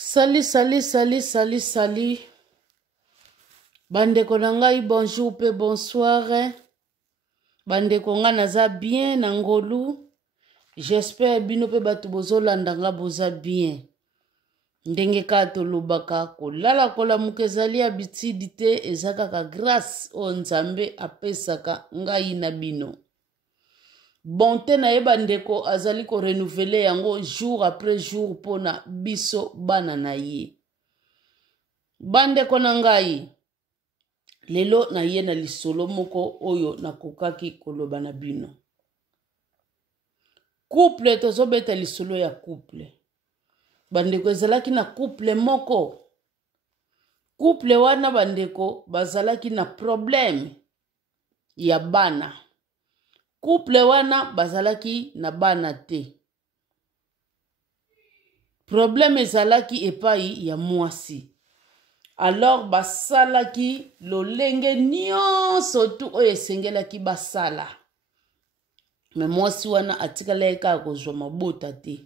Salut. Bandeko na ngai, bonjour pe bonsoir. Bandeko nga naza bien na ngolu. J'espère bino pe batu bozolanda nga boza bien. Ndenge ka tolobaka kolala kolamuka ezali habitude te, eza kaka grâce o Nzambe apesaka ngai na bino. Bonté na ye bandeko azali ko renouveler yango jour après jour pona biso bana na ye. Bandeko na ngai, lelo na ye na lisolo moko oyo nakokaki koloba na bino. Couple tozobeta lisolo ya couple. Bandeko ezalaki na couple moko. Couple wana bandeko bazalaki na problème ya bana. Couple wana bazalaki na bana te. Problème ezalaki epai ya mwasi. Alors basalaki lolenge nyonso tu oyo esengelaki basala. Me mwasi wana atikala eka kozwa mabota te.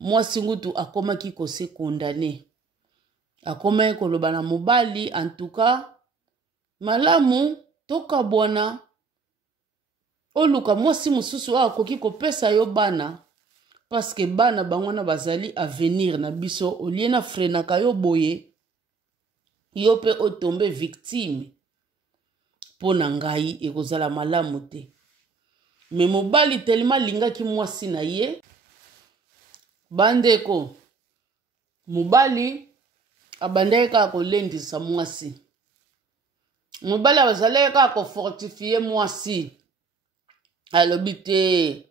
Mwasi ngutu akomaki kose condamné. Akomaki koloba na mobali, en tout cas malamu toka bwana oluka mwasi mususu akoki kopesa yo bana, parce que bana bangwana bazali avenir na biso, olie na frenaka yo boye yo pe otombe victime. Pona ngai ekozala malamu te. Me mobali telema lingaki mwasi na ye, bandeko mobali abandaki kaka kolendisa mwasi. Mobali abazalaki kaka kofortifie mwasi. Alobi te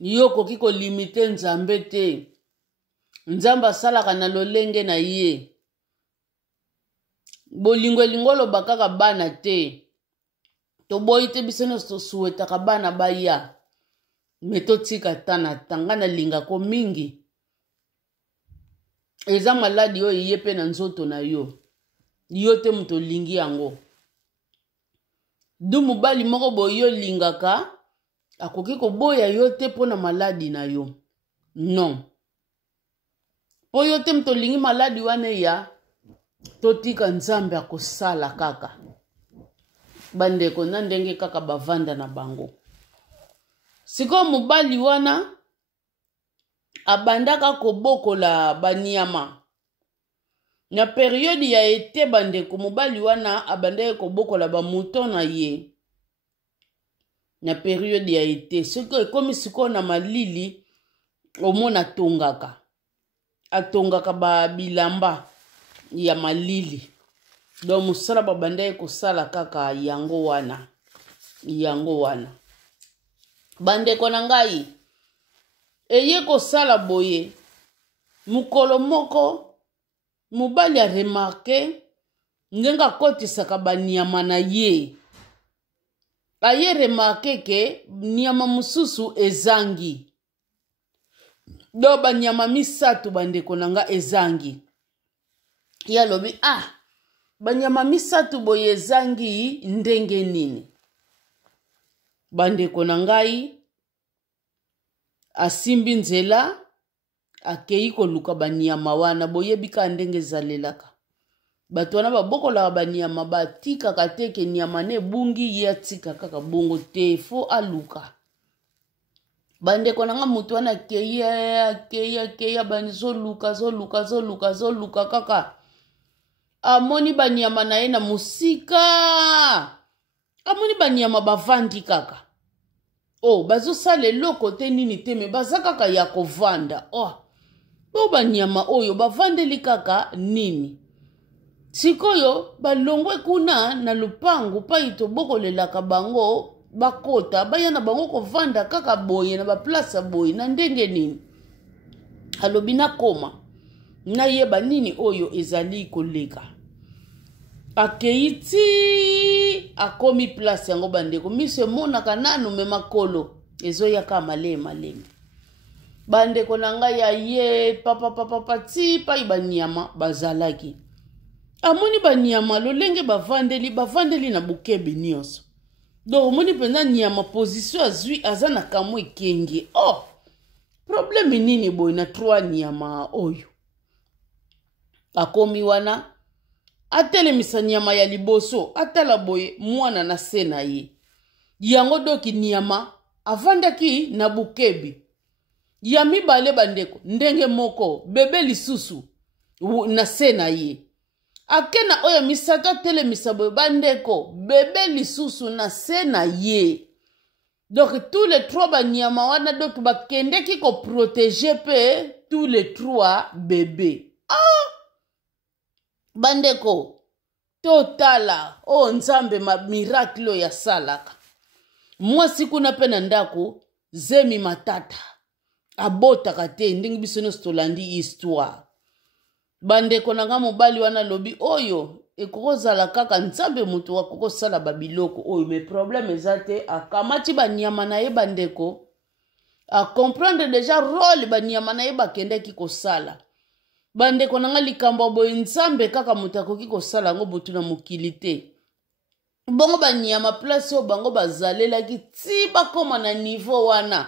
yo koki kolimite Nzambe te. Nzambe asalaka na lolenge na ye. Bolingo loba kaka bana te. Toboyi te biso nyonso tosuetaka bana baya. Me totika tana tanga na lingako mingi. Eza maladi oyo ye pe na nzoto na yo. Yo te muto lingi yango. Du mobali moko boyo yo lingaka akoki koboya yo te pona maladi na yo. Non. Po yo te muto lingi maladi wane ya totika Nzambe akosala kaka. Bandeko na ndenge kaka bavanda na bango. Siko mobali wana abandaka kobokola banyama. Na periode ya ete bandeko mobali wana abandaka kobokola ba mouton na ye. Na periode ya ete siko ekomi siko na malili omona atongaka ba bilamba ya malili. Donc musala babandaki kosala kaka yango wana. Bandeko na ngai, eye kosala boye, mukolo moko, mobali a remarqué, ndenga kotisaka banyama na ye. Aye remarqué ke nyama mususu ezangi. Do banyama misatu bandeko na nga ezangi. Ya lobi, banyama misatu boye ezangi ndenge nini. Bandeko na ngai asimbi nzela akei koluka banyama wana boyebika ndenge zalelaka. Bato wana babokola banyama batika kateke nyama ne bungi ya tika kaka bongo te fo aluka. Bandeko na nga mutu wana keya zoluka kaka. Amoni banyama na ye na musika. Amoni banyama bavandi kaka. Bazo sale loko te nini te me baza kaka ya kovanda. Banyama oyo bavandeli kaka nini. Sikoyo balongwe kuna na lupangu pa ito bokolelaka bango bakota. Baya na bango kovanda kaka boye na baplasa boye na ndenge nini. Alobi na koma. Na yeba nini oyo ezali koleka. Akeiti akomi place yango bandeko. Mise monaka nanu me makolo. Ezo yaka maleme. Bandeko na ngai ya ye papa ti pa ibanyama bazalaki. Amoni banyama lolenge bavandeli na bukebi nyonso. Donc omoni penza nyama position azwi azana kamwe kenge. Problème nini boy na 3 nyama oyo. akomi wana atelemisa nyama ya liboso atala boye mwana na se na ye yango doki nyama avandaki na bukebi ya mibale bandeko ndenge moko bebe lisusu na se na ye akena oyo misato atelemisa boye bandeko bebe lisusu na se na ye. Donc tous les trois banyama wana donc bakendeki ko protéger pe tous les trois bébés. Bandeko totala nzambe ma miracle ya salaka. Mwasi kuna pe na ndako zemi matata abota kate ndingi biso no stolandi histoire. Bandeko nanga mobali wana lobi oyo ekozala kaka nzambe mutu akoko sala babiloko oyo me problème ezate akamati banyama na ye bandeko a comprendre déjà rôle banyama na ye bakendeki kosala. Bandeko nanga likambo boye nzambe kaka mutu akoki kosala ngo butu na mokili te. Bongo banyama place oyo bango bazalelaki ti bakoma na niveau wana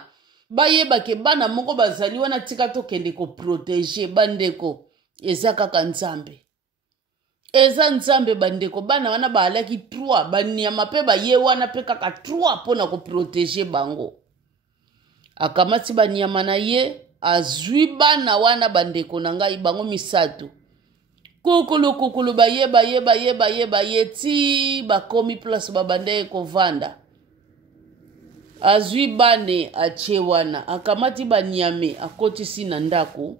bayebake bana moko bazali wana tika tokende koprotege bandeko eza kaka nzambe. Eza nzambe bandeko bana wana baalaki 3 banyama pe baye wana pe kaka 3 pona koprotege bango. Akamati banyama na ye azwi bana wana bandeko na ngai bango misato. Kukulu baye ti bakomi place babande kovanda. Azwi bane ache wana akamati banyame akotisi na ndako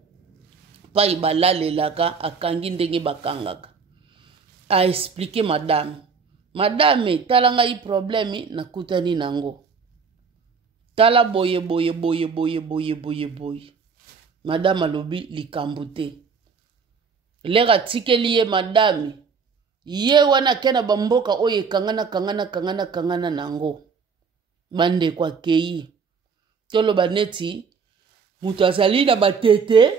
pa ibalalelaka akangi ndenge bakangaka. A expliqué madame tala ngai problème nakutani nango tala boye madame alobi likambo te lega tikeli ye madame ye wana kena bamboka oye kangana nango bande kwa kei toloba neti mutu azali na batete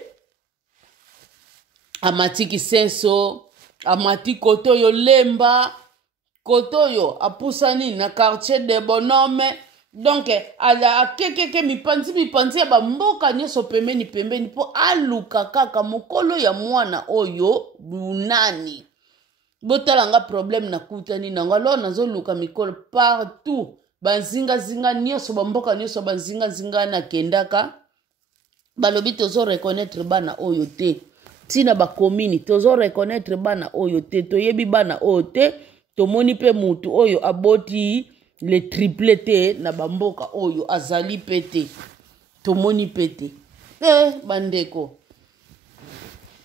amatiki senso amati kotoyo lemba kotoyo apusani na quartier de bonhomme donc ala akekeke mipanzi ya bamboka nyoso pembeni po aluka kaka mokolo ya mwana oyo bunani botalanga problème na kutani nango alors nazoluka mikolo partout banzinga nyoso bamboka nyoso banzinga na kendaka balobi tozo reconnaître bana oyo te. Tina ba komini tozo reconnaître bana oyo te toyebi bana oyo te tomoni pe mutu oyo aboti le triplé te na bamboka oyo azali pete tomoni pete bandeko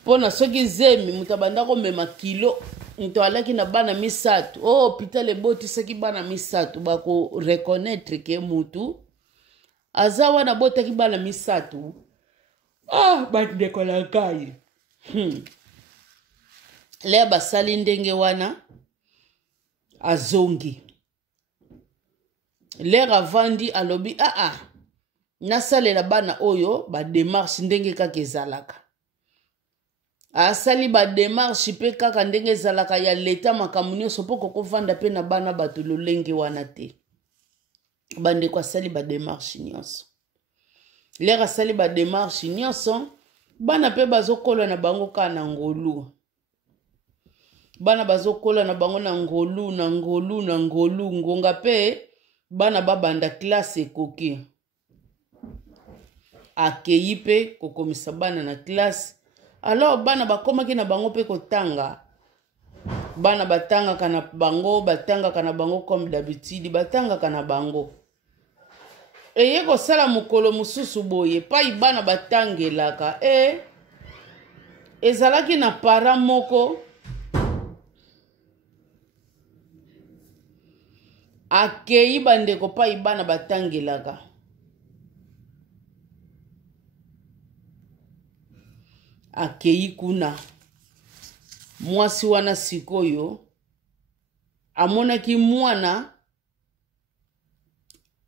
pona soki zemi mutu abandako mema kilo mutu alaki na bana misato hôpital eboti soki bana misato bako reconnaître ke mutu aza wana botaki bana misato bandeko la ngai. Lea basali ndenge wana azongi lera avandi alobi nasalela bana oyo ba démarche ndenge kaka ezalaka asali ba démarche pe kaka ndenge ezalaka ya leta makambo nyonso mpo kokovanda pe na bana bato lolenge wana te bandeko asali ba démarche nyonso lera asali ba démarche nyonso bana pe bazokola na bango ka na ngolu bana bazokola na bango na ngolu ngonga pe bana babanda classe ekoki akeyi pe kokomisa bana na classe alors bana bakomaki na bango pe kotanga bana batangaka na bango comme d'habitude batangaka na bango eye kosala mokolo mosusu boye pai bana batangelaka ezalaki na para moko akeyi bandeko pai bana batangelaka akeyi kuna mwasi wana sikoyo amonaki mwana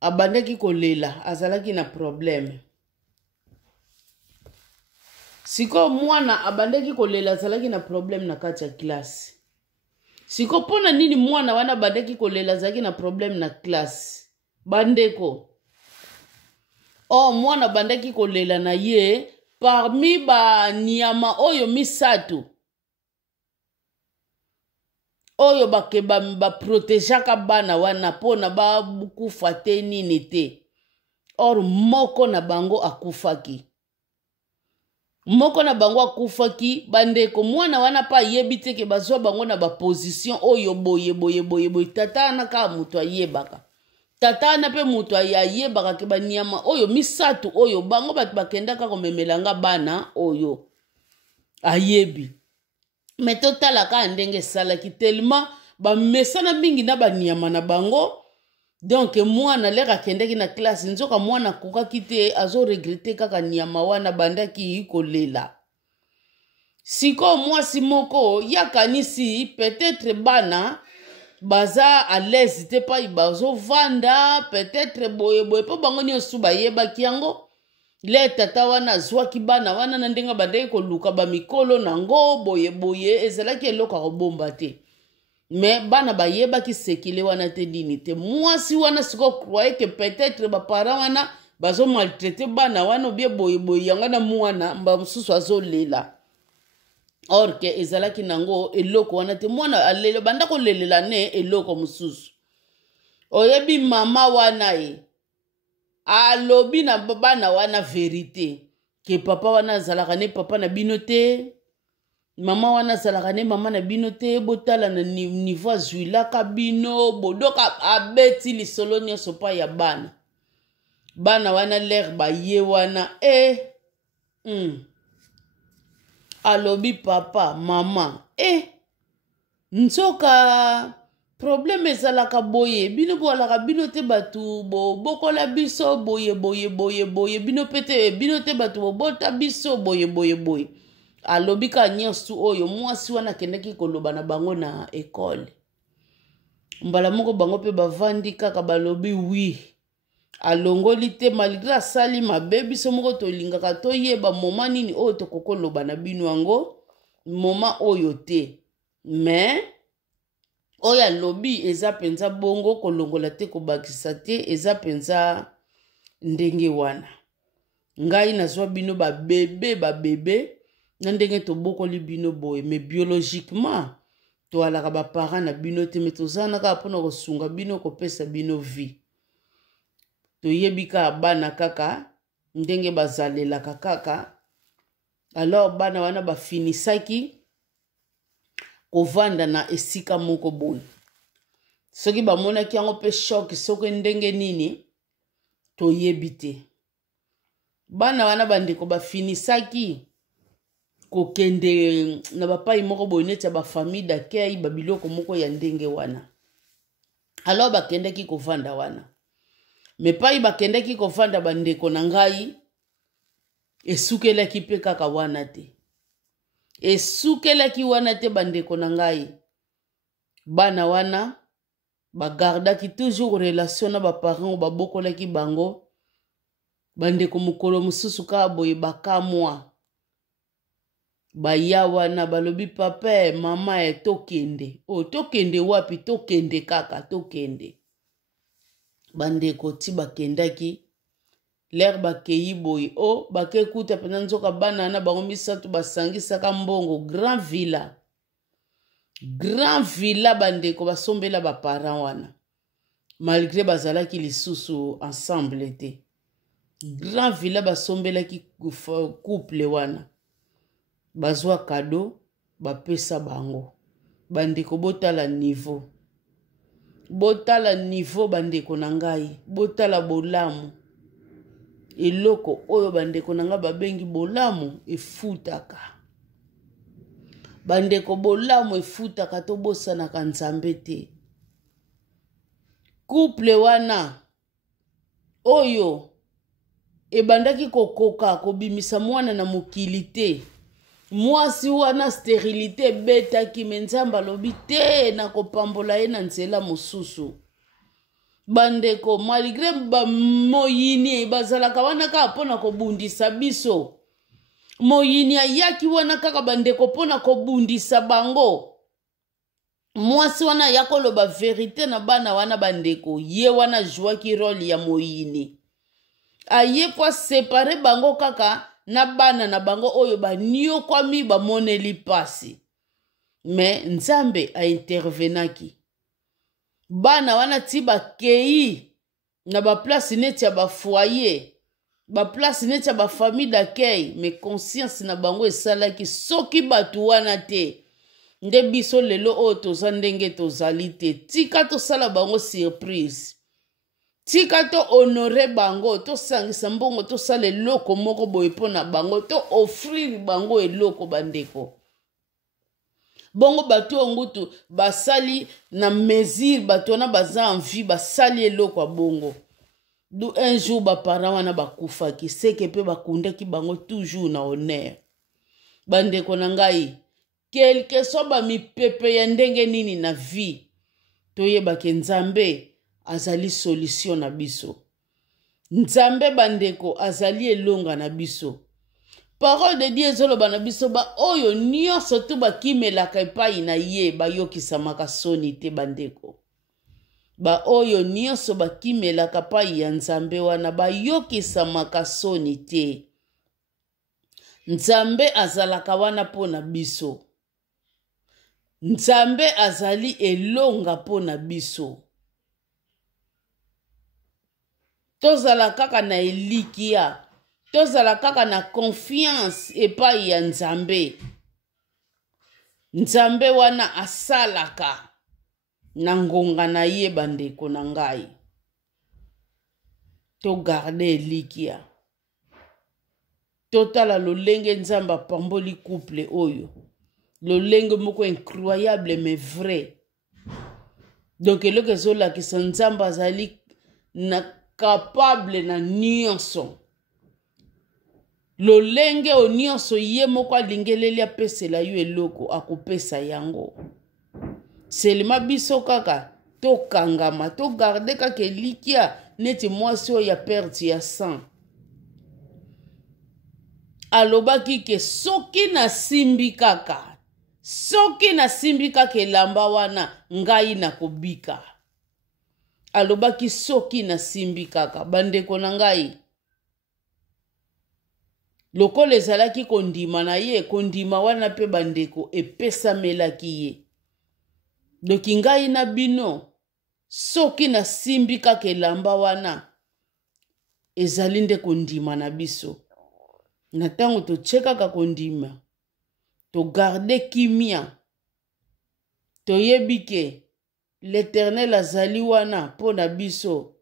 abandaki kolela azalaki na problème siko mwana abandaki kolela azalaki na problème na kati ya classe siko pona nini mwana wana abandaki kolela azalaki na problème na classe bandeko mwana abandaki kolela na ye parmi ba nyama oyo misato oyo bake baprotejaka bana wana mpona bakufa te nini te. Or moko na bango akufaki. Moko na bango akufaki, bandeko mwana wana pa yebi te ke bazwa bango na baposition oyo boye. Tata na ka mutu ayebaka. Tata na pe mutu ayebaka ke banyama oyo misatu oyo bango batu bakendaka komemelanga bana oyo ayebi. Mais totala ka ndenge salaki tellement bamesana mingi na banyama na bango. Donc mwana leka kendeki na classe nzoka mwana kokaki te azo regrete kaka nyama wana bandaki kolela. Siko mwasi moko yakanisi peut-être bana baza à l'aise te pa ibazo vanda peut-être boye po bango ni osuba yeba kiango le tata wana zwaki bana wana na ndenga bandaki koluka ba mikolo nango boye ezalaki eloko kobomba te. Mais bana ba yeba ki sekile wana te dini te. Mwasi wana siko croyait que peut-être ba parents wana bazo maltraiter bana wana obie boye yanga na mwana mba mususu azo lela. Or que ezalaki nango eloko wana te mwana alele banda ko lelela ne eloko mususu. Oyebi mama wana alobi na bana wana vérité ke papa wana zalaka ne papa na bino te. Mama wana zalaka ne mama na bino te botala na niveau azuilaka bino bodoka abeti lisolo nyonso pa ya bana. Bana wana l'air baye wana alobi papa mama nzoka problème ezalaka boye bino bolaka bino te batu bokola biso boye bino pete bino te batu bobota biso boye. Alobi ka nyonso oyo mwasi wana kendeki koloba na bango na école. Mbala moko bango pe bavandi kaka balobi oui. Alongoli te malgré asali mabe biso moko tolingaka toyeba moma nini oyo tokokoloba na bino yango moma oyo te. Mais oyo alobi eza penza bongo kolongola te kobakisa te eza penza ndenge wana. Ngai nazwa bino babebe na ndenge tobokoli bino boye mais biologiquement to alaka ba parents na bino te mais tozana ka pona kosunga bino kopesa bino vie. Toyebika bana kaka ndenge bazalelaka kaka. Alors bana wana bafinisaki kovanda na esika moko boye. Soki bamonaki yango pe choc soki ndenge nini toyebi te. Bana wana bandeko bafinisaki kokende na bapai moko boye neti ya bafamille d'accueil babiloko moko ya ndenge wana. Alors bakendeki kovanda wana. Mais pai bakendeki kovanda bandeko na ngai esukelaki pe kaka wana te. Esukelaki wana te bandeko na ngai. Bana wana bagardaki toujours relation na baparents babokolaki bango. Bandeko mukolo mususu ka boye bakamwa. Baya wana balobi papa mama tokende. Tokende wapi tokende kaka tokende. Bandeko ti bakendaki. L'air bakeyi boye bakekuta pena nzoka bana na bango misatu basangisaka mbongo grand villa. Grand villa bandeko basombela ba parents wana. Malgré bazalaki lisusu ensemble te. Grand villa basombelaki couple wana. Bazwa cadeau bapesa bango. Bandeko botala niveau. Botala niveau bandeko na ngai. Botala bolamu. Eloko oyo bandeko na nga babengi bolamu efutaka. Bandeko bolamu efutaka tobosanaka nzambe te. Couple wana oyo ebandaki kokoka kobimisa mwana na mokili te. Mwasi wana sterilité betaki menzamba lobi te na kopambola ye na nzela mosusu. Bandeko malgré moyini bazalaka wana kaka pona kobundisa biso. Moyini ayaki wana kaka bandeko pona kobundisa bango. Mwasi wana yakoloba vérité na bana wana bandeko. Ye wana jouaki role ya moyini. Aye kwa separe bango kaka na bana na bango oyo banio kwa mi bamoneli pasi. mais nzambe aintervenaki bana wana ti bakei na baplace neti ya bafoyer baplace neti ya bafamille d'accueil mais conscience na bango esalaki soki bato wana te nde biso lelo oyo toza ndenge tozali te tika tosala bango surprise tika to honore bango tosangisa mbongo tosala eloko moko boye mpo na bango to offrir bango eloko bandeko bongo bato oyo ngutu basali na mesure bato wana baza envie basali eloko ya bongo du un jour baparent wana bakufaki seke mpe bakundaki bango toujours na honneur bandeko na ngai quelque soit bamipepe ya ndenge nini na vie toyebake nzambe azali solution na biso nzambe bandeko azali elonga na biso parole de Dieu ezoloba na biso ba oyo nyonso tu bakimelaka epai na ye bayokisamaka soni te bandeko ba oyo nyonso bakimelaka pai ya nzambe wana bayokisamaka soni te nzambe azalaka wana mpo na biso nzambe azali elonga mpo na biso tozala kaka na elikia tozala kaka na confiance epai ya nzambe nzambe wana asalaka na ngonga na ye bandeko na ngai togarde elikia totala lolenge nzambe apamboli couple oyo lolenge moko incroyable mais vrai donc eloko ezolakisa nzambe azali na capable na nyonso lolenge o nyonso ye moko alingeleli apesela yo eloko akopesa yango selema biso kaka tokangama togarde kaka elikia neti mwasi oyo ya perte ya sang alobaki ke soki nasimbi kaka elamba wana ngai nakobika alobaki soki nasimbi kaka bandeko na ngai lokola ezalaki kondima na ye kondima wana mpe bandeko epesamelaki ye doki ngai na bino soki nasimbi kaka elamba wana ezali nde kondima na biso na ntango tochekaka kondima togarde kimia toyebi ke l'Éternel azali wana mpo na biso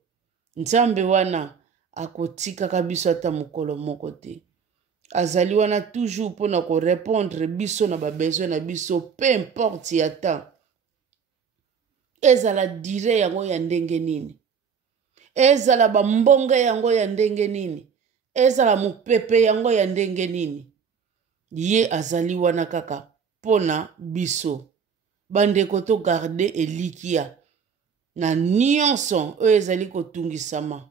nzambe wana akotikaka biso ata mokolo moko te azali wana toujours mpo na korépondre biso na babesoin na biso peu importe ya temps ezala dire yango ya ndenge nini ezala bambonge yango ya ndenge nini ezala mopepe yango ya ndenge nini ye azali wana kaka mpo na biso bandeko togarde elikia na nyonso oyo ezali kotungisama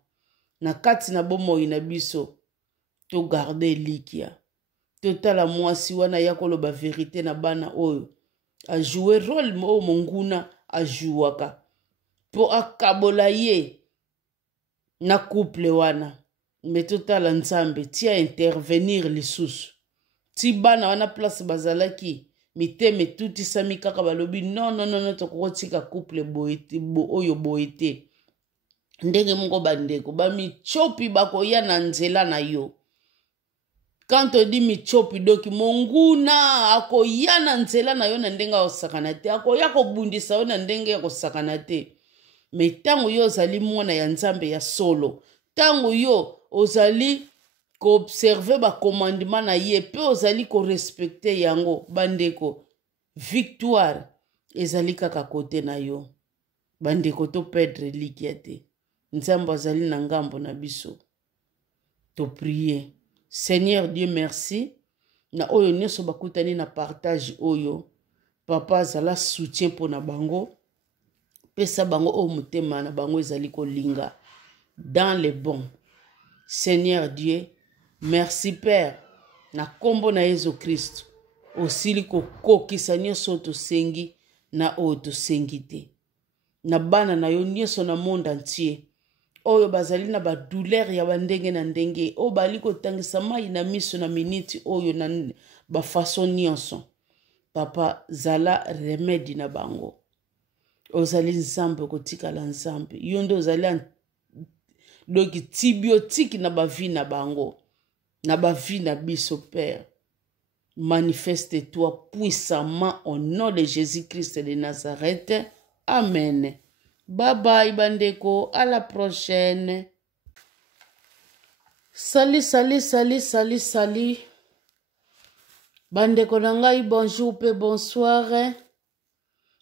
na kati na bomoi na biso togarde elikia totala mwasi wana ya koloba verite na bana oyo ajoue role oyo monguna ajuwaka mpo akabola ye na couple wana me totala nzambe tia intervenir lisusu ti bana wana place bazalaki miteme tutisami kaka balobi non tokokotika couple oyo boye te ndenge moko bandeko bamichopi bakoya na nzela na yo quand on dit michopi doki monguna akoya na nzela na yo na ndenge akosakana te akoya kobundisa yo na ndenge ya kosakana te me ntango yo ozali mwana ya nzambe ya solo ntango yo ozali koobserve bacommandement na ye mpe ozali korespecte yango bandeko victoire ezali kaka kote na yo bandeko toperdre likia te nzambe azali na ngambo na biso toprie Seigneur Dieu merci na oyo nyonso bakutani na partage oyo papa azala soutien mpo na bango pesa bango oyo motema na bango ezali kolinga dans le bon Seigneur Dieu merci Père na kombo na Yesu Christ osili kokokisa nyonso tosengi na oyo tosengi te na bana na yo nyonso na monde entier oyo bazali na badouleur ya bandenge na ndenge oyo bali kotangisa mai na miso na miniti oyo na bafason nyonso papa zala remedi na bango. Ozali nzambe kotikala nzambe. Yondo ozali doki tibiotique na bavi na bango. Na bavi na biso Père. Manifeste-toi puissamment au nom de Jésus-Christ de Nazareth. Amen. Bye bye bandeko. À la prochaine. Salut, salut, salut, salut, salut. Bandeko nangai, bonjour pe bonsoir.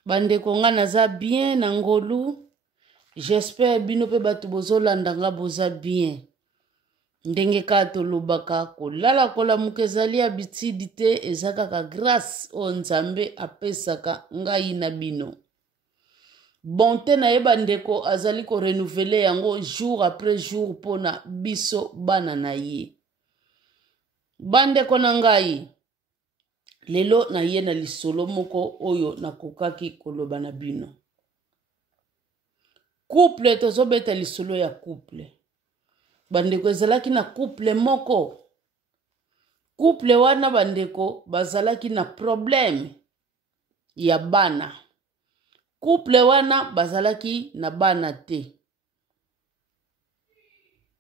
Bandeko nga naza bien nangolu. J'espère bino pe batu bozolanda nga boza bien. Ndenge kato lubaka kolala kola mukezali abitidi te ezaka ka grâce o nzambe apesaka ngai na bino. Bonté na ye bandeko azali ko renouveler yango jour après jour pona biso bana na ye. Bandeko na ngai lelo na ye na lisolo moko oyo na kokaki koloba na bino. Couple tozobeta lisolo ya couple. Bandeko ezalaki na couple moko. Couple wana bandeko bazalaki na problème ya bana. Couple wana bazalaki na bana te.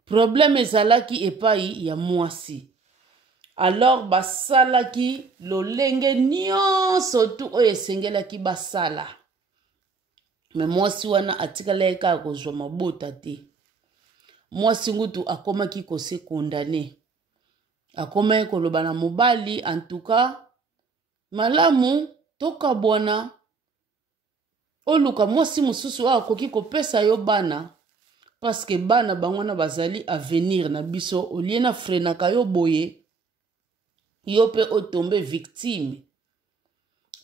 Problème ezalaki epai ya mwasi. Alors basalaki lolenge nyonso tu oyo esengelaki basala. Me mwasi wana atikala eka kozwa mabota te. Mwasi ngutu akomaki kose condamné. Akomaki koloba na mobali en tout cas malamu toka bwana oluka mwasi mususu akoki kopesa yo bana parce que bana bangwana bazali avenir na biso oliena frenaka yo boye yo pe otombe victime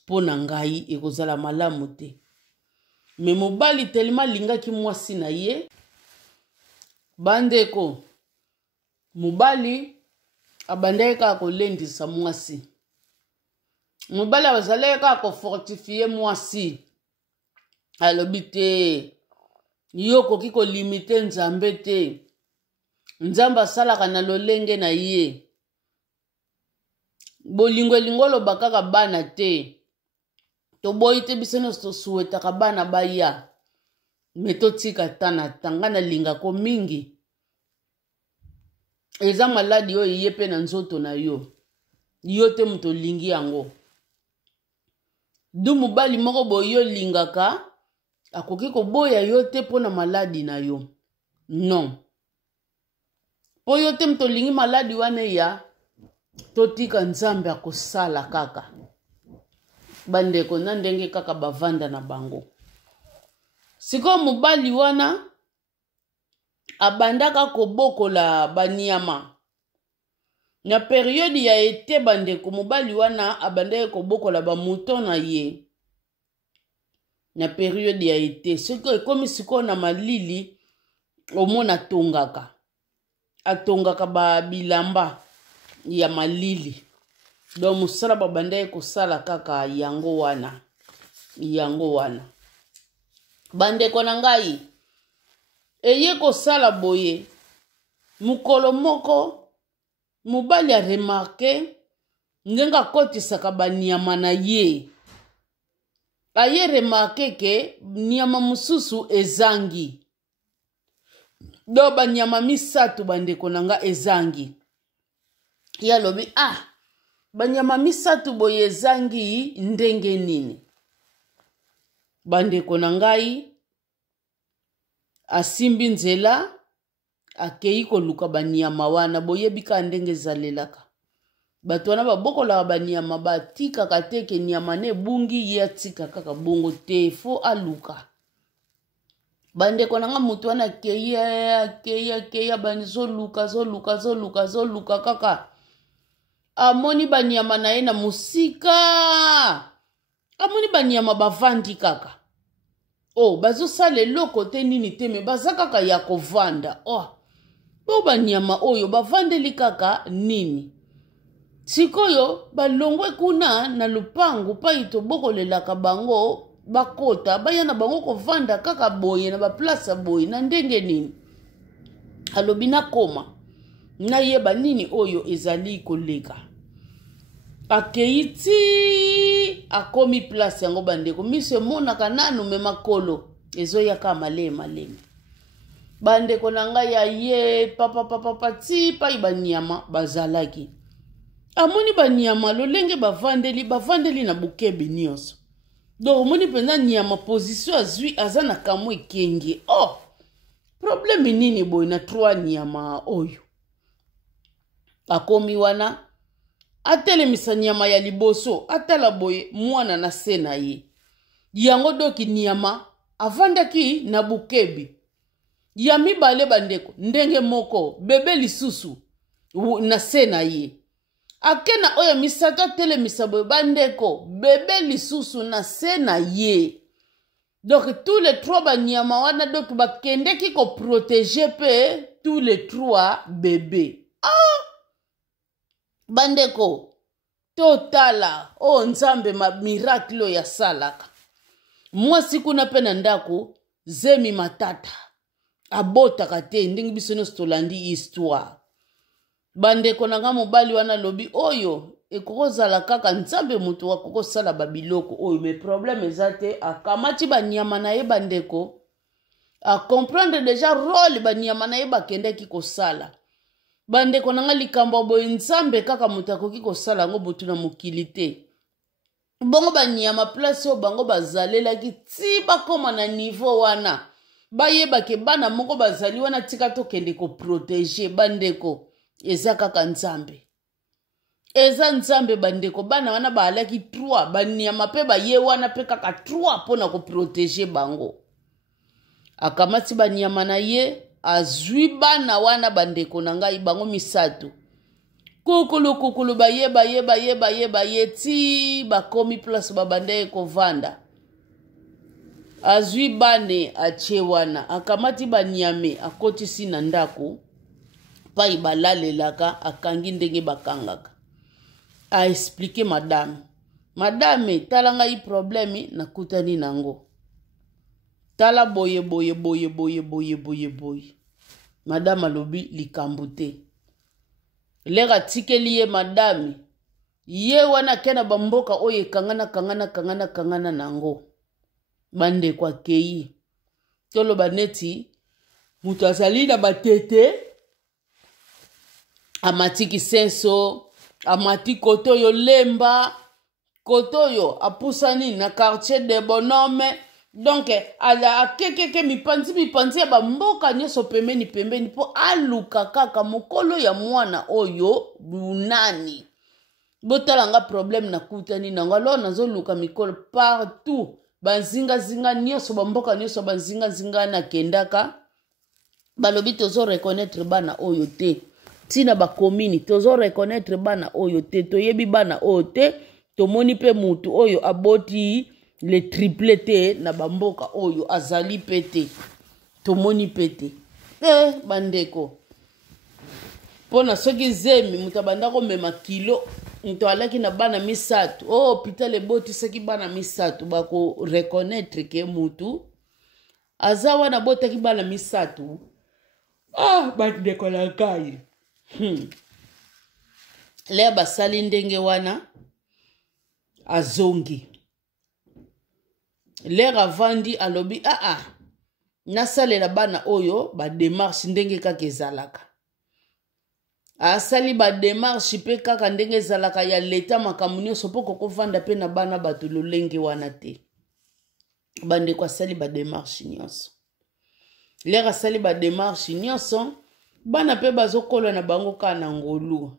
pona ngai ekozala malamu te. Me mobali telema lingaki mwasi na ye bandeko mobali abandeka kolendisa mwasi. Mobali bazaleka ko fortifier mwasi. Alobi te yo koki ko limite nzambe te. Nzambe asalaka na lolenge na ye. Bolingo lingolo bakaka bana te. To boyi te biseno suwetaka bana baya. Meto tika tana tangana linga ko mingi. Eza maladi yo yepe na nzoto na yo. Yo te muto lingi yango. Du mobali moko boyo lingaka. Akoki ko boya yo te pona maladi na yo. Non. Po yo te muto lingi maladi wane ya. Totika nzambe akosala kaka. Bandeko na ndenge kaka bavanda na bango. Siko mobali wana abandaka kobokola banyama. Na periode ya ete bandeko mobali wana abandaka kobokola bamouton na ye. Na periode ya ete siko ekomi siko na malili omona tongaka. Atongaka ba bilamba ya malili. Do musala babandaka kosala kaka yango wana. Yango wana. Bandeko na ngai eye kosala boye mukolo moko mobali a remarqué ndenga kotisaka banyama na ye. Aye remarqué ke nyama mususu ezangi. Do banyama misatu bandeko na nga ezangi. Ya lobi banyama misatu boye ezangi ndenge nini. Bandeko na ngai asimbi nzela akei koluka banyama wana boyebika ndenge zalelaka. Bato wana babokola banyama batika kateke nyama ne bungi ya tika kaka bongo te fo aluka. Bandeko na nga mutu wana keya bani zoluka kaka. Amoni banyama na ye na musika. Amoni banyama bavandi kaka. Bazo sale loko te nini te me baza kaka ya kovanda. Banyama oyo bavandeli kaka nini. Sikoyo balongwe kuna na lupangu pa ito bokolelaka bango bakota baya na bango kovanda kaka boye na baplasa boye na ndenge nini. Alobi na koma na yeba nini oyo ezali koleka. Akeiti ti akomi place yango bandeko miso emonaka nanu me makolo ezoyaka maleme bandeko na ngai ya ye papa ti pai banyama bazalaki amoni banyama lolenge bavandeli na bukebi nyonso donc omoni mpenza nyama position azwi aza na kamwa ekenge problème nini boye na 3 nyama oyo akomi wana atelemisa nyama ya liboso atala boye mwana na se na ye yango doki nyama avandaki na bukebi ya mibale bandeko ndenge moko bebe lisusu na se na ye akena oyo misato atelemisa boye bandeko bebe lisusu na se na ye donc tous les 3 banyama wana donc bakendeki ko protéger pe tous les 3 bébés bandeko totala nzambe miracle ya salaka mwasi kuna pe na ndako zemi matata abotaka te ndenge biso nyonso tolandi histoire bandeko nanga mobali wana lobi oyo ekokozala kaka nzambe mutu akokosala babiloko oyo me problème eza te akamati banyama na ye bandeko acomprendre déjà rôle banyama na ye bakendeki kosala bandeko nanga likambo boye nzambe kaka mutu akoki kosala yango butu na mokili te bongo banyama place oyo bango bazalelaki ti bakoma na niveau wana bayebake bana moko bazali wana tika tokende koprotege bandeko eza kaka nzambe eza nzambe bandeko bana wana baalaki 3 banyama pe baye wana pe kaka 3 mpona koprotege bango akamati banyama na ye azwi bana wana bandeko na ngai bango misato kukulu baye ti bakomi place babanda kovanda azwi bane ache wana akamati banyame akotisi na ndako pai balalelaka akangi ndenge bakangaka aexplike madame tala ngai problème nakutani nango tala boye madame alobi likambo te lera tikeli ye madame ye wana kena bamboka oyo ekangana nango bandeko akei toloba neti mutu azali na batete amatiki senso amati koto oyo lemba koto oyo apusani na quartier de bonhomme donc ala akekeke mipanzi ya bamboka nyonso pembeni mpo aluka kaka mokolo ya mwana oyo bunani botalanga problème nakutani nango alors nazoluka mikolo partout banzinga nyonso bamboka nyonso banzinga nakendaka balobi tozo reconnaître bana oyo te tina bakomini tozo reconnaître bana oyo te toyebi bana oyo te tomoni pe mutu oyo aboti le triple te na bamboka oyo azali pete tomoni pete bandeko pona soki zemi mutu abanda komema kilo mutu alaki na bana misato hôpital ebotisaki bana misato bako reconnaître ke mutu aza wana botaki bana misato bandeko na ngai lea basali ndenge wana azongi lera avandi alobi nasalela bana oyo bademarche ndenge kaka ezalaka asali bademarche mpe kaka ndenge ezalaka ya leta makambo nyonso mpo kokovanda mpe na bana bato lolenge wana te bandeko asali bademarche nyonso lera asali bademarche nyonso bana mpe bazokola na bango kaka na ngolu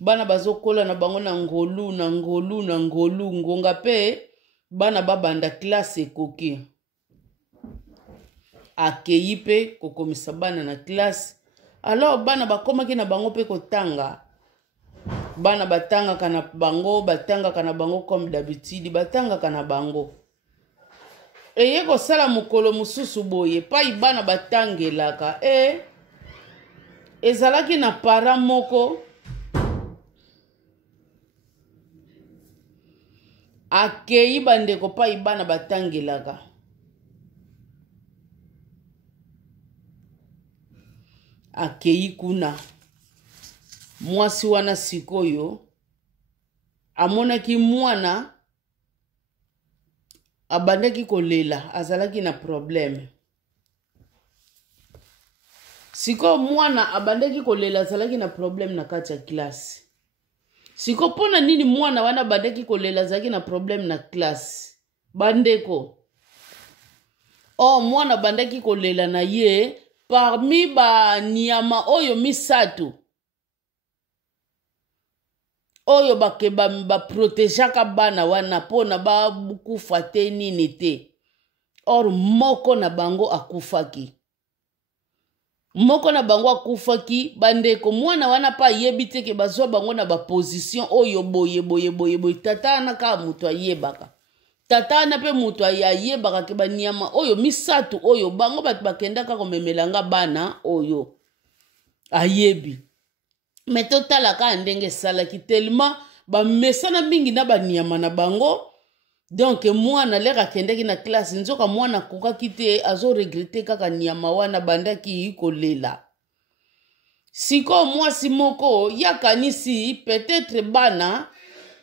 bana bazokola na bango na ngolu ngonga mpe bana babanda classe ekoki akei mpe kokomisa bana na classe alors bana bakomaki na bango mpe kotanga bana batangaka na bango comme d'habitude batangaka na bango eye kosala mokolo mosusu boye pai bana batangelaka ezalaki na parent moko akei bandeko pai bana batangelaka akei kuna mwasi wana sikoyo amonaki mwana abandaki kolela azalaki na problème. Siko mwana abandaki kolela azalaki na problème na kati ya classe. Siko pona nini mwana wana abandaki kolela azalaki na problème na classe. Bandeko. Mwana abandaki kolela na ye parmi ba niyama oyo misatu. Oyo ba protejaka bana wana pona ba kufa te nini te. Or moko na bango akufaki. Moko na bango akufaki bandeko mwana wana pa yebite ke bazwa bango na ba position oyo boye tata na ka mutu ayebaka. Tata na pe mutu ayebaka ke banyama oyo misatu oyo bango batu bakendaka komemelanga bana oyo ayebi. Meto talaka ndenge salaki tellement ba mesana mingi na banyama na bango. Donc mwana leka kendeki na classe nzoka mwana koka kite azo regretter kaka nyama wana bandaki kolela. Siko mwasi moko yakanisi peut-être bana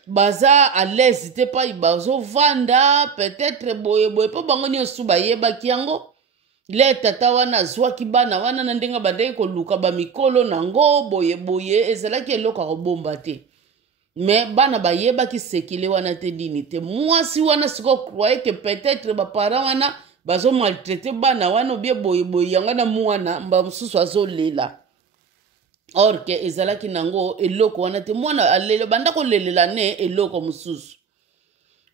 baza à l'aise te pa ibazo vanda peut-être boye po bango nyosu bayeba kiango. Le tata wana zwaki bana wana na ndenga bandaki koluka ba mikolo nango boye ezalaki eloko kobomba te. Mais bana bayeba ki sekile wana te dini te. Mwasi wana siko croyait que peut-être ba parents wana bazo maltraiter bana wana bie boye yanga na mwana mba mususu azo lela. Or que ezalaki nango eloko wana te mwana alele banda ko lelela ne eloko mususu.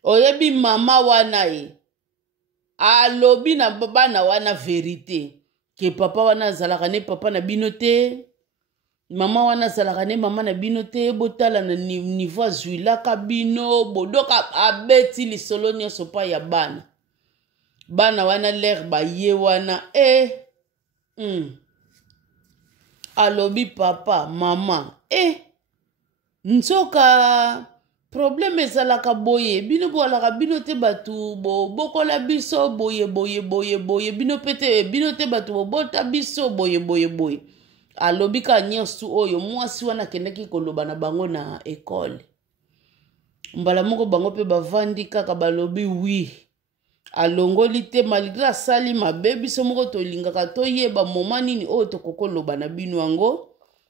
Oyebi mama wana alobi na bana wana vérité ke papa wana zalaka ne papa na bino te. Mama wana zalaka ne mama na bino te botala na niveau azwilaka bino bodoka abeti lisolo nyonso pa ya bana. Bana wana l'air baye wana alobi papa mama nzoka problème ezalaka boye bino boalaka bino te batu bokola biso boye bino pete bino te batu bobota biso boye. Alobi ka nyosu oyo mwasi wana kendeki koloba na bango na école. Mbala moko bango pe bavandi kaka balobi oui. Alongoli te malgré asali mabe biso moko tolingaka toyeba moma nini oyo tokokoloba na bino yango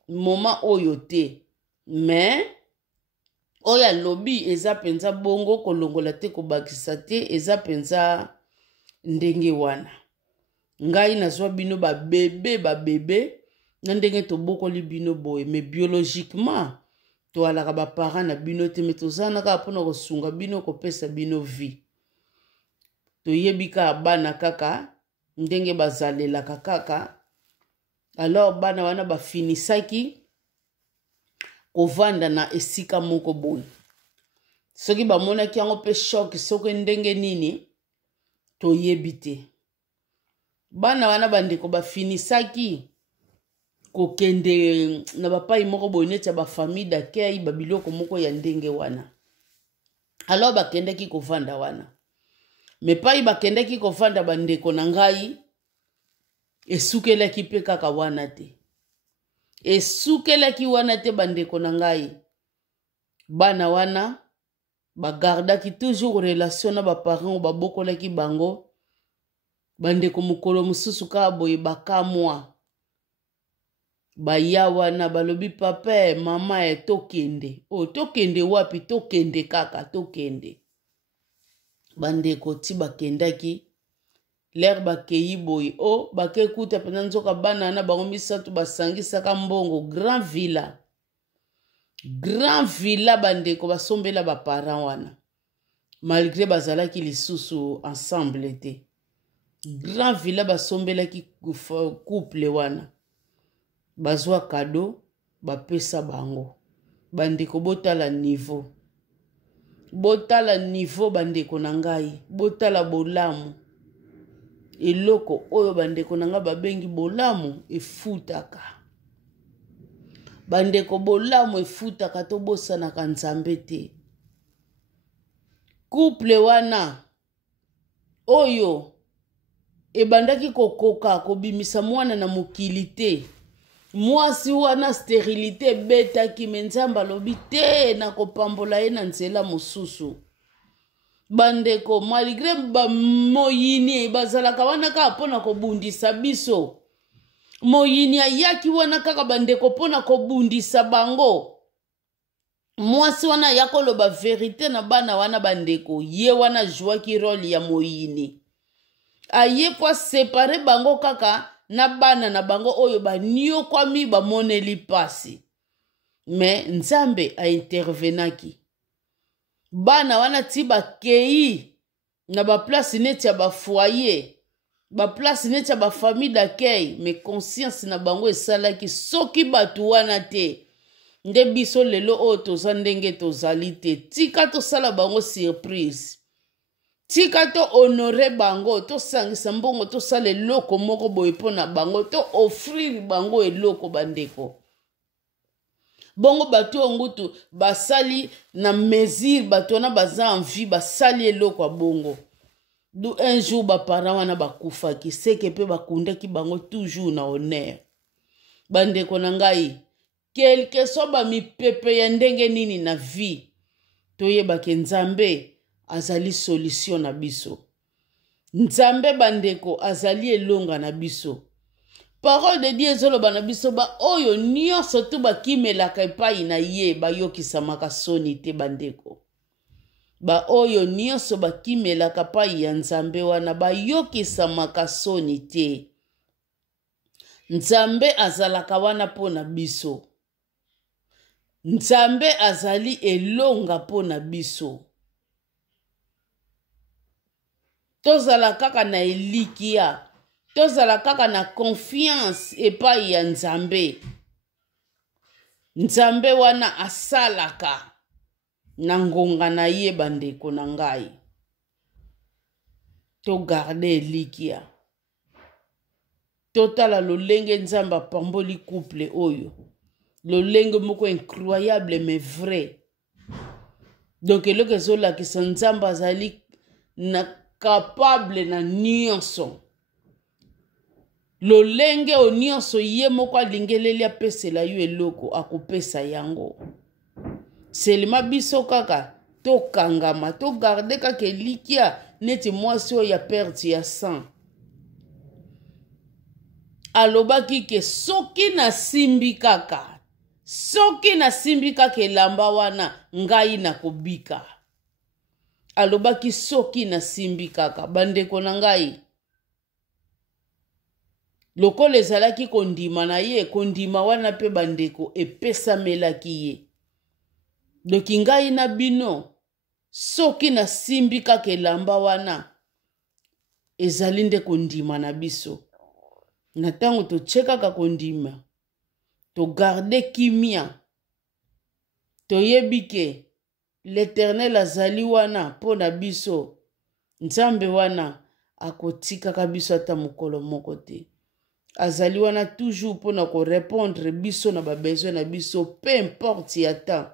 moma oyo te. Mais oyo alobi eza penza bongo kolongola te kobakisa te eza penza ndenge wana. Ngai nazwa bino ba bébé na ndenge tobokoli bino boye mais biologiquement to alaka ba parents na bino te mais tozanaka pona kosunga bino kopesa bino vie. Toyebika bana kaka ndenge bazalelaka kaka. Alors bana wana bafinisaki kovanda na esika moko boye. Soki bamonaki yango pe choc soki ndenge nini toyebite. Bana wana bandeko bafinisaki kokende na bapai moko boye neti ya ba famille d'accueil babiloko moko ya ndenge wana. Alors bakendeki kovanda wana. Mais pai bakendeki kovanda bandeko na ngai esukelaki pe kaka wana te. Esukelaki wana te bandeko na ngai. Bana wana bagardaki toujours relation na ba parents babokolaki bango. Bandeko mukolo mususu ka boye bakamwa. Baya wana balobi papa mama tokende. Tokende wapi tokende kaka tokende. Bandeko ti bakendaki. L'air bakeyi boye. Bakekuta pena nzoka bana na bango misatu basangisaka mbongo. Grand villa. Grand villa bandeko basombela ba parents wana. Malgré bazalaki lisusu ensemble te. Grand villa basombelaki couple wana. Bazwa cadeau bapesa bango. Bandeko botala niveau. Botala niveau bandeko na ngai. Botala bolamu. Eloko oyo bandeko na ngai babengi bolamu efutaka. Bandeko bolamu efutaka to bosanaka nzambe te. Couple wana oyo ebandaki kokoka kobimisa mwana na mokili te. mwasi wana sterilité betaki me nzambe alobi te na kopambola ye na nzela mosusu. Bandeko malgré moyini bazalaka wana kaka mpona kobundisa biso, moyini ayaki wana kaka bandeko mpona kobundisa bango. Mwasi wana ya koloba verité na bana wana bandeko, ye wana jouaki role ya moyini. Aye po séparer bango kaka na bana na bango oyo baniokwami bamoneli pasi. Mais nzambe a intervenaki. Bana wana ti bakei na ba place neti ya ba foyer, ba place neti ya ba famille d'accueil, mais conscience na bango esalaki soki batu wana te. Nde biso lelo oyo toza ndenge tozali te. Tika tosala bango surprise. Tika to honore bango, to sangisa mbongo to sala eloko moko boye pona bango, to offrir bango eloko bandeko. Bongo batu ongutu basali na mesure batu wana baza envie basali eloko bongo. Du un jour ba parents wana bakufa ki seke pe bakundaki bango toujours na honneur. Bandeko na ngai, quelque soit ba mipepe ya ndenge nini na vie, toyebake nzambe azali solution na biso. Nzambe bandeko azali elonga na biso. Parole de Dieu ezoloba na biso ba oyo nyonso tu bakimelaka epai na ye bayokisamaka soni te bandeko. Ba oyo nyonso bakimelaka pai ya nzambe wana bayokisamaka soni te. Nzambe azalaka wana pona biso. Nzambe azali elonga pona biso. Tozala kaka na elikia. Tozala kaka na confiance epai ya nzambe. Nzambe wana asalaka na ngonga na ye bandeko na ngai. To garde elikia. Totala lolenge nzamba pamboli couple oyo. Lolenge moko incroyable mais vrai. Donc eloko ezolakisa nzamba azali na capable na nyonso. Lolenge o nyonso ye moko alingeleli apesela yo eloko akopesa yango. Selema biso kaka to kangama to garde kaka elikia neti mwasi oyo ya perte ya sang. Alobaki ke soki na simbi kaka. Soki na simbi kaka elamba wana ngai na kobika. Alobaki soki na simbi kaka. Bandeko na ngai. Lokolo ezalaki kondima na ye, kondima wana pe bandeko epesamelaki ye. Doki ngai na bino, soki na simbi kaka elamba wana, ezali nde kondima na biso. Na tango to chekaka kondima, to garde kimia, to yebike, l'Éternel azali wana pona biso, nzambe wana akotikaka biso ata mokolo moko te. Azali wana toujours pona ko répondre biso na ba besoin na biso, peu importe ya temps.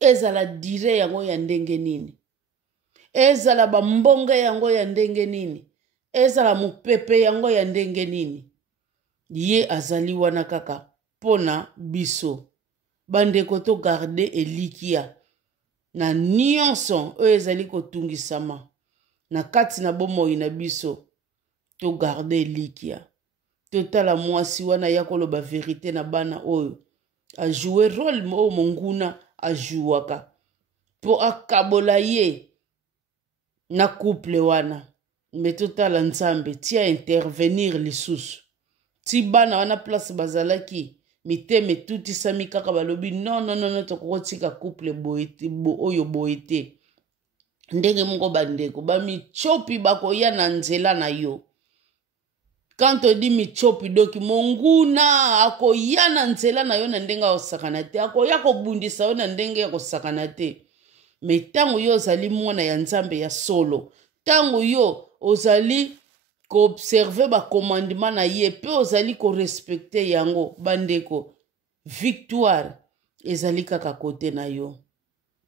Ezala dire yango ya ndenge nini. Ezala ba mbonge yango ya ndenge nini. Ezala mupepe yango ya ndenge nini. Ye azali wana kaka pona biso. Bandeko to garde elikia. Na nyonso oyo ezali kotungisama. Na kati na bomoi na biso. To garde elikia. Totala mwasi wana ya koloba verité na bana oyo. A jouer rôle mo monguna a jouaka. Po akabola ye na couple wana. Me totala nzambe tia intervenir lisusu. Ti bana wana place bazalaki. Miteme tuti sami kaka balobi non tokotika couple boete oyo boete. Ndenge moko bandeko ba michopi bakoya na nzela na yo. Quand on dit michopi doki monguna akoya na nzela na yo na ndenga osakana te, akoya kobundisa yo na ndenge ya kosakana te. Me tango yo ozali mwana ya nzambe ya solo, tango yo ozali ko observe ba commandement na ye pe ozali ko respecter yango bandeko, victoire ezali kaka kote na yo.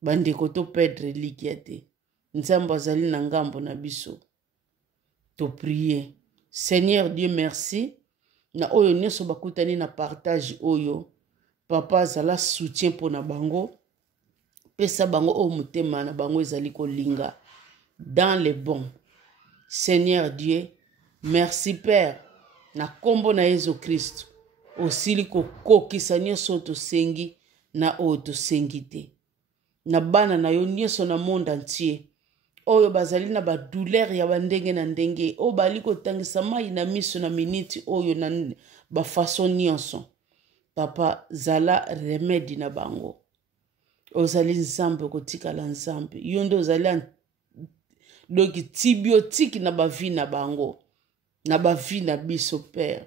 Bandeko to perdre likia te. Nzambe azali na ngambo na biso. To prier. Seigneur Dieu, merci. na oyo nyonso bakutani na partage oyo papa azala soutien pour na bango pesa bango oyo motema na bango ezali kolinga dans les bons. Seigneur Dieu, merci Père na kombo na Yesu Christ osili kokokisa nyonso tosengi na oyo tosengi te na bana na yo nyonso na monde entier oyo bazali na badouleur ya bandenge na ndenge oyo bali kotangisa mai na miso na miniti oyo na bafason nyonso papa zala remedi na bango ozali nzambe kotikala nzambe yo nde ozali donc tibiotique na bavi na bango na bavi na biso Père.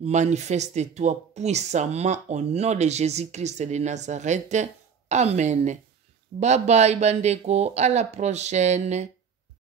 Manifeste-toi puissamment au nom de Jésus-Christ de Nazareth. Amen. Bye bye bandeko, à la prochaine.